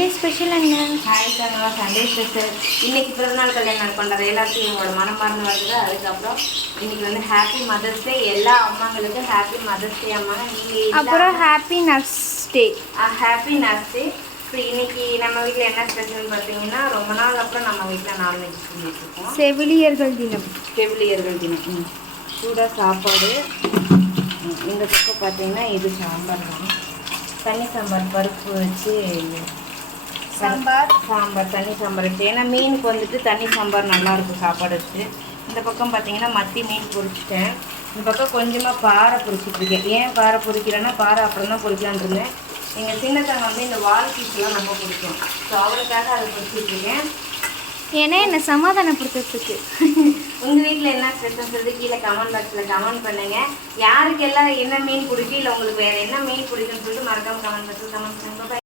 Sunday special என்ன? Hi தங்கா, Sunday special. இன்னைக்கு பிறந்தநாள் கல்யாணம் பண்ணுற எல்லாத்தையும் எங்களோட மனம் மறந்து வருது. அதுக்கப்புறம் இன்னைக்கு வந்து ஹாப்பி மதர்ஸ் டே. எல்லா அம்மாங்களுக்கும் ஹாப்பி மதர்ஸ் டே அம்மா. நீங்கள் அப்புறம் ஹாப்பி நர்ஸ் டே. ஹாப்பி நர்ஸ் டே. இப்போ இன்னைக்கு நம்ம வீட்டில் என்ன ஸ்பெஷல் பார்த்தீங்கன்னா, ரொம்ப நாள் அப்புறம் நம்ம வீட்டில் நான்வெஜ் செஞ்சுட்ருக்கோம். செவிலியர்கள் தினம். செவிலியர்கள் தினம். சூடாக சாப்பாடு. இந்த பக்கம் பார்த்தீங்கன்னா இது சாம்பார் தான். தண்ணி சாம்பார் பருப்பு வச்சு சாம்பார் தண்ணி சாம்பார் வச்சு. ஏன்னா மீனுக்கு வந்துட்டு தண்ணி சாம்பார் நல்லாயிருக்கும் சாப்பாடு வச்சு. இந்த பக்கம் பார்த்தீங்கன்னா மத்தி மீன் பொரிச்சிட்டேன். இந்த பக்கம் கொஞ்சமாக பாறை பொரிச்சிட்ருக்கேன். ஏன் பாறை பொரிக்கிறேன்னா, பாறை அப்புறம் தான் பொரிக்கலான்னு இருந்தேன். எங்கள் சின்னத்தங்க வந்து இந்த வால் பீஸ்லாம் ரொம்ப பிடிக்கும். ஸோ அவளுக்காக அதை பொரிச்சிட்ருக்கேன். ஏன்னா என்னை சமாதானப்படுத்துறதுக்கு. உங்கள் வீட்டில் என்ன ஸ்பெஷல் சொல்லி கீழே கமெண்ட் பாக்ஸில் கமெண்ட் பண்ணுங்கள். யாருக்கெல்லாம் என்ன மீன் பிடிக்கும், இல்லை உங்களுக்கு வேறு என்ன மீன் பிடிக்குன்னு சொல்லிட்டு மறக்காமல் கமெண்ட் பாக்ஸில் கமெண்ட் பண்ணுங்க.